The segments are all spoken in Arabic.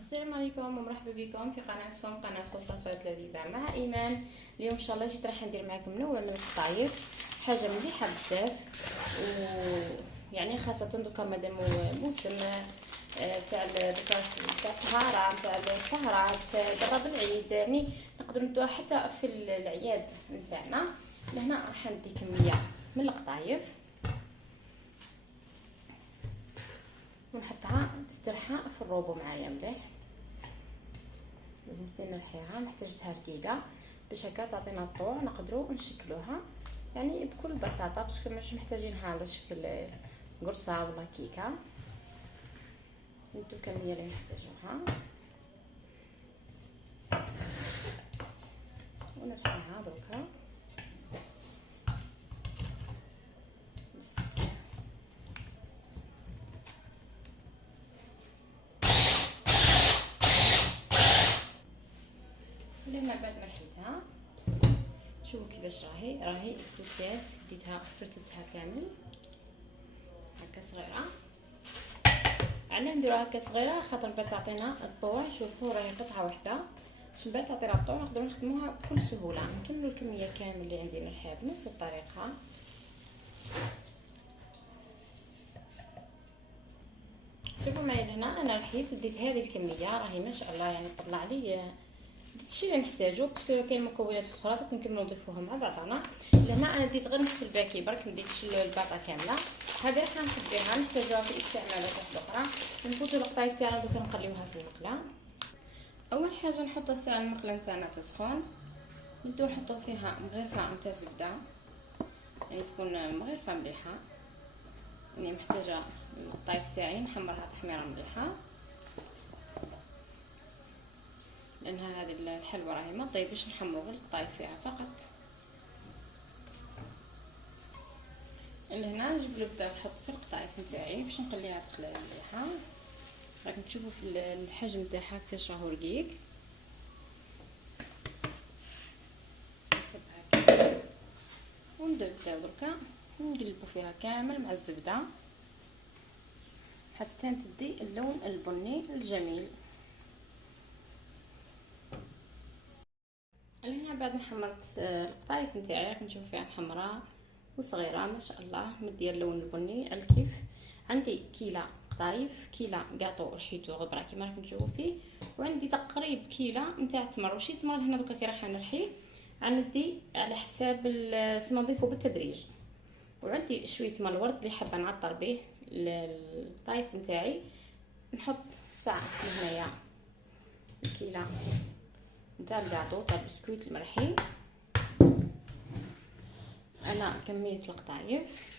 السلام عليكم ومرحبا بكم في قناتكم قناه وصفات لذيذه مع ايمان. اليوم ان شاء الله جيت راح ندير معكم منوره من القطايف، حاجه مليحه بزاف، ويعني خاصه دوكا مادام موسم تاع تاع الطهاره تاع السهره تاع قرب العيد، يعني نقدروا ندوها حتى في الاعياد نتاعنا. لهنا راح ندي كميه من القطايف ونحطها تسترحى في الروبو معايا مليح. لازم نرحيها، محتاجتها دقيقه باش هكا تعطينا الطوع نقدروا نشكلوها يعني بكل بساطه، باش مش محتاجينها على شكل قرصه ولا كيكه. ندو الكميه اللي نحتاجوها ونرحيها دوكا. لما بعد ما رحيتها شوفوا كيفاش راهي فرتات، ديتها فرتتها كامل هكا صغيره. علاش نديروها هكا صغيره؟ خاطر بعد تعطينا الطوع. شوفوا راهي قطعه واحده، باش من بعد تعطينا الطوع نقدروا نخدموها بكل سهوله. نكملوا الكميه كامل اللي عندي نرحيها بنفس الطريقه. شوفوا معايا هنا انا رحيت ديت هذه الكميه، راهي ما شاء الله يعني طلع لي الشيء اللي نحتاجو، باسكو كاين مكونات اخرى دوك نكملوا نضيفوها مع بعضنا. لهنا انا ديت غير نصف الباكي برك، ما ديتش الباطه كامله. هذه راح نخبيها نحتاجوها في استعمالات اخرى. نفوتوا القطايف تاعنا دوك نقليوها في المقله. اول حاجه نحطوا الساعه المقله نتاعنا تسخن، نبداو نحطوا فيها مغرفه نتاع زبده، يعني تكون مغرفه مليحه. اني محتاجه القطايف تاعي نحمرها تحميره مليحه، لانها هذه الحلوه راهي ما طيبش، نحمروا غير القطايف فيها فقط. لهنا نجيب نبدا نحط في القطايف نتاعي باش نقليها تقليه مليحه. راكم تشوفوا في الحجم تاعها كيفاش راهو رقيق. نصبها كامل ونبداو دركا نقلبوا فيها كامل مع الزبده حتى تدي اللون البني الجميل. هنا بعد ما حمرت القطايف نتاعي راكم تشوفوا فيها محمره وصغيره ما شاء الله، مديه اللون البني على الكيف. عندي كيله قطايف، كيله قاطو رحيتو غبره كيما راكم تشوفوا فيه، وعندي تقريب كيله نتاع التمر. وشي تمر هنا دوكا كي راح نرحيه عندي على حساب نضيفو بالتدريج. وعندي شويه ماء الورد اللي حابه نعطر به القطايف نتاعي. نحط ساعه هنايا الكيله نتاع الكاطو تاع البسكويت المرحي على كميه القطايف،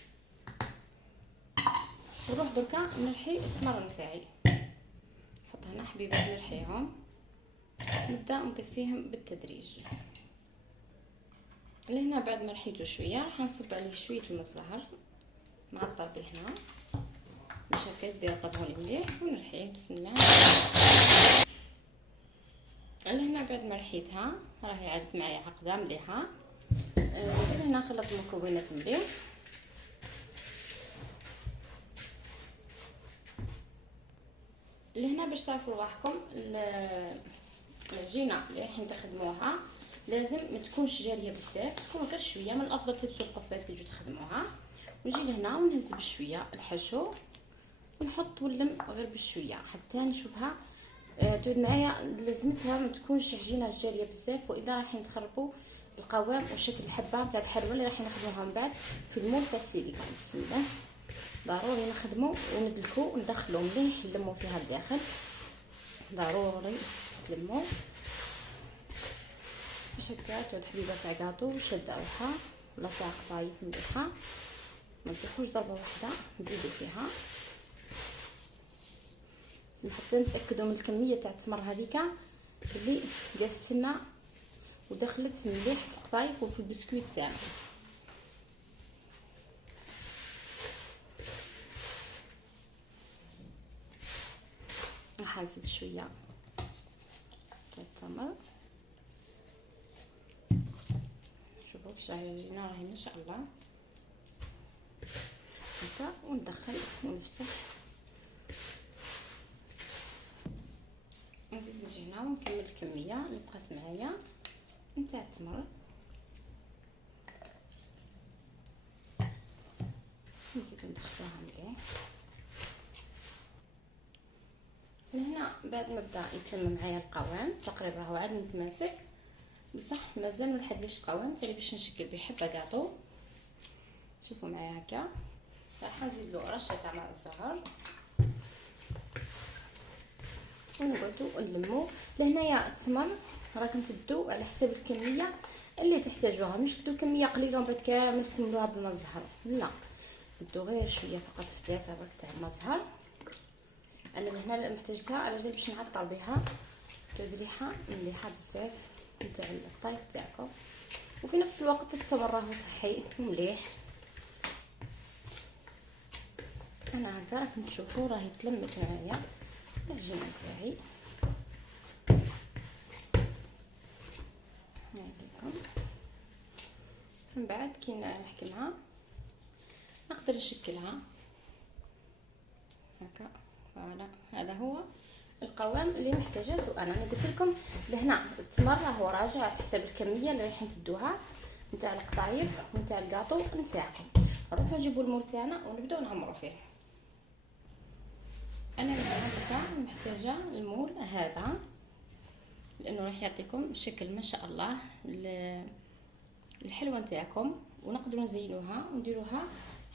ونروح دركا نرحي التمر نتاعي. نحط هنا حبيبات نرحيهم، نبدا نكفيهم بالتدريج. لهنا بعد ما رحيته شويه راح نصب عليه شويه الماء الزهر نعطر به هنا باش هكا يزيد يرطبوا لي مليح، ونرحيه بسم الله. لهنا بعد ما رحيتها راهي عادت معايا عقده مليحه. نجي لهنا نخلط المكونات مليح. لهنا باش تعرفوا رواحكم العجينه اللي رايحين تخدموها لازم ما تكونش جاريه بزاف، تكون غير شويه. من الافضل تلبسوا القفاز كي تجوا تخدموها. ونجي لهنا ونهز بشويه الحشو ونحط ولم غير بشويه حتى نشوفها تعود معايا. لازمتها ما تكونش عجينه جاريه بزاف، واذا رايحين تخربوا القوام وشكل الحبه تاع الحلوه اللي رايحين نخدموها من بعد في المول تاع السيليكون. بسم الله، ضروري نخدموا وندلكوا وندخلوا مليح نلموا فيها الداخل، ضروري تلموا باش هكا تعود حبيبه تاع كاطو شاده روحها ولا تاع قطايف مليحه. ما تدخلوش ضربه واحده، نزيدوا فيها حتى نتاكدوا من الكميه تاع التمر هذيك اللي جالست لنا ودخلت مليح في القطايف وفي البسكويت تاعنا. راح نزيد شويه تاع التمر. شوفوا كيفاش راهي العجينه راهي ما شاء الله هكا. وندخل ونفتح نزيدها ونكمل الكميه اللي بقات معايا نتاع التمر. نزيدو ندخلوها مليح لهنا. بعد ما بدا يتم معايا القوام تقريبا راهو عاد متماسك، بصح مازال ما لحقنيش القوام تاعي باش نشكل به حبه كاطو. شوفوا معايا هكا. راح نزيد له رشه تاع ماء الزهر ونقعدو نلمو. لهنايا التمر راكم تبدو على حساب الكميه اللي تحتاجوها، مش تبدو كميه قليله ومن بعد كامل تكملوها بالماء الزهر، لا بدو غير شويه فقط فتيات برك تاع الماء الزهر. انا لهنا محتاجتها على جال باش نعطر بها تعود ريحه مليحه بزاف نتاع الطايف تاعكم، وفي نفس الوقت التمر راهو صحي ومليح. انا هكا راكم تشوفوا راهي تلمت معايا العجينه تاعي. هاكم من بعد كي نحكمها نقدر نشكلها هكا. فوالا هذا هو القوام اللي محتاجاته. انا قلت لكم لهنا التمر راهو راجع على حساب الكميه اللي رايحين تدوها نتاع القطايف ونتاع الكاطو نتاعكم. نروحو نجيبو المول تاعنا ونبداو نعمرو فيه. انا الان محتاجه المول هذا لانه راح يعطيكم شكل ما شاء الله الحلوه نتاعكم، ونقدروا نزينوها ونديروها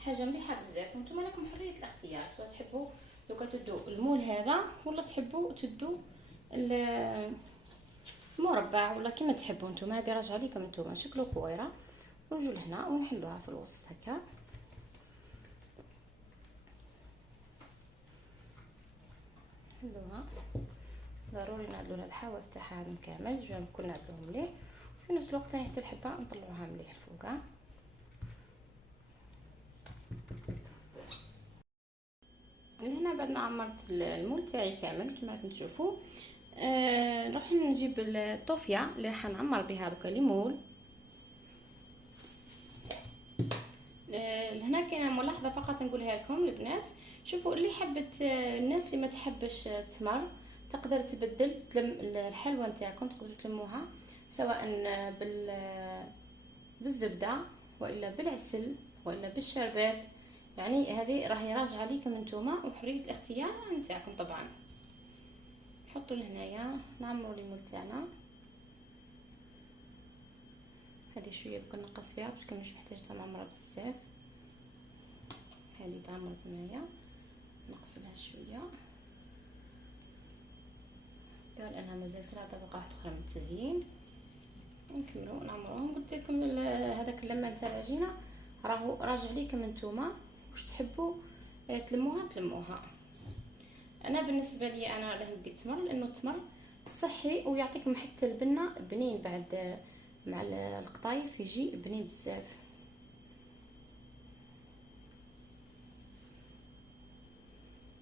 حاجه مليحه بزاف. وانتم لكم حريه الاختيار، سواء تحبوا دوكا تدو المول هذا ولا تحبوا تدو المربع ولا كيما تحبوا نتوما. هذه راجعه ليكم نتوما شكله كويره. ونجو لهنا ونحلوها في الوسط هكا. نحلوها ضروري نعدلو لها الحواف تاعها كامل، الجوانب كل نعدلوهم مليح، وفي نفس الوقت حتى الحبه نطلعوها مليح الفوقه. لهنا بعد ما عمرت المول تاعي كامل كما راكم تشوفوا، نروح نجيب الطوفيه اللي راح نعمر بها دوكا لي مول. لهنا كاينه ملاحظه فقط نقولها لكم البنات، شوفوا اللي حبت الناس اللي ما تحبش التمر تقدر تبدل تلم الحلوه نتاعكم، تقدروا تلموها سواء بالزبده والا بالعسل والا بالشربات. يعني هذه راهي راجعه ليكم نتوما وحريه الاختيار نتاعكم. طبعا نحطوا لهنايا نعمروا لي مول تاعنا. هذه شويه دوك نقص فيها باش مش محتاجه معمره بزاف. هذه تعمرت معايا نقص لها شويه لانها مازال ثلاثه طبقه واحده اخرى من التزيين. نكملوا نعمروهم. قلت لكم هذاك اللمه تاع العجينه راهو راجع ليكم نتوما واش تحبوا تلموها. انا بالنسبه لي انا راه ندي التمر لانه التمر صحي ويعطيكم حتى البنه بنين بعد مع القطايف يجي بنين بزاف.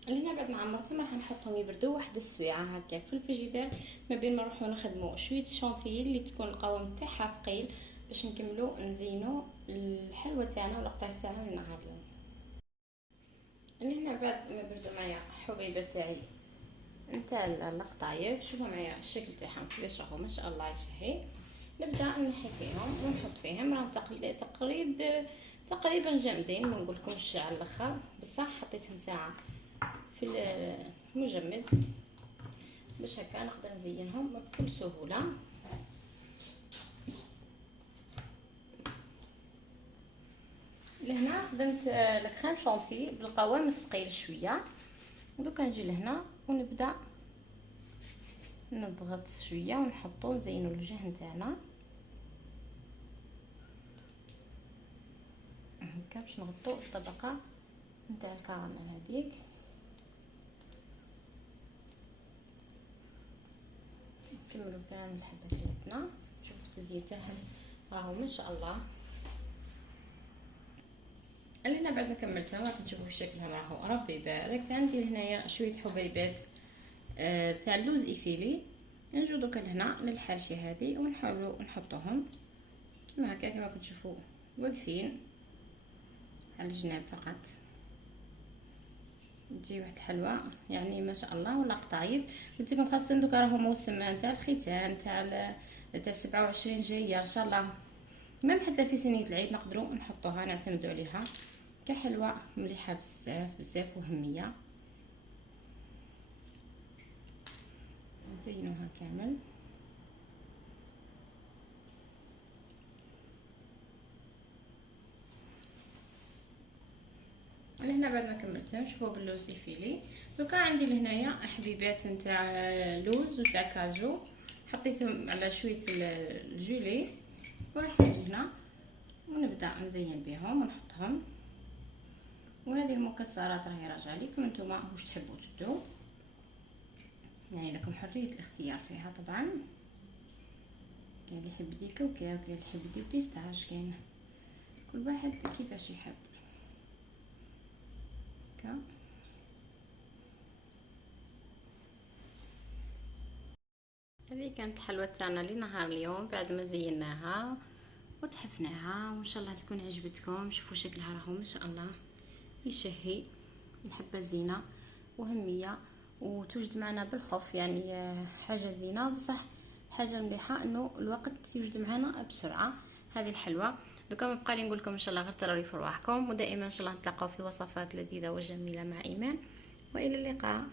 لهنا بعد ما عمرتهم راح نحطهم يبردوا واحد السويعه هكا في الفريجيدير ما بين ما نروحوا نخدموا شويه شونتيي اللي تكون القوام تاعها ثقيل باش نكملوا نزينوا الحلوه تاعنا والقطايف تاعنا للنهار اليوم. لهنا بعد ما بردوا معايا حبيبات تاعي نتاع القطايف، شوفوا معايا الشكل تاعهم كيفاش راهو ما شاء الله يشهي. نبدا نحي فيهم ونحط فيهم راهم تقريبا جامدين، ما نقولكمش على الاخر، بصح حطيتهم ساعه في المجمد باش هكا نقدر نزينهم بكل سهوله. لهنا خدمت الكريم شونتي بالقوام الثقيل شويه. دوكا نجي لهنا ونبدا نضغط شويه ونحطو نزينو الوجه نتاعنا هكا باش نغطو الطبقه نتاع الكراميل هذيك. نكملوا كامل الحبات تاعنا. شوفوا التزيين تاعهم راهو ما شاء الله. لهنا بعد ما كملتها راكم تشوفوا شكلهم راهو ربي يبارك. عندي هنايا شويه حبيبات تاع اللوز ايفيلي. نجو دوكا لهنا للحاشيه هذه ونحاولوا نحطوهم كما هكا كما راكم تشوفوا واقفين على الجناب فقط. تجي واحد الحلوى يعني ما شاء الله. ولا قطايف قلت لكم خاصه دوكا راهو موسم نتاع الختان تاع 27 جايه ان شاء الله. ميم حتى في سنية العيد نقدروا نحطوها نعتمدوا عليها كحلوى مليحه بزاف بزاف وهميه. نزينوها كامل. لهنا بعد ما كملتهم شوفوا باللوز يفيلي. دوكا عندي لهنايا حبيبات نتاع لوز وتاع كاجو حطيتهم على شويه الجولي وراح نجي هنا ونبدا نزين بهم ونحطهم. وهذه المكسرات راهي راجعه لكم نتوما واش تحبوا تدو، يعني لكم حريه الاختيار فيها طبعا. كاين اللي يحب يدير كاوكاو، كاين اللي يحب يدير بيستاش، كاين كل واحد كيفاش يحب. هذه كانت الحلوى تاعنا لنهار اليوم بعد ما زيناها وتحفناها، وان شاء الله تكون عجبتكم. شوفوا شكلها راهو ما شاء الله يشهي، الحبه زينه وهميه وتوجد معنا بالخف، يعني حاجه زينه بصح حاجه مليحه انه الوقت يوجد معنا بسرعه. هذه الحلوى دوكا ما بقى لي نقول لكم ان شاء الله غير ترى في رواحكم، ودائما ان شاء الله نتلاقاو في وصفات لذيذه وجميله مع ايمان، والى اللقاء.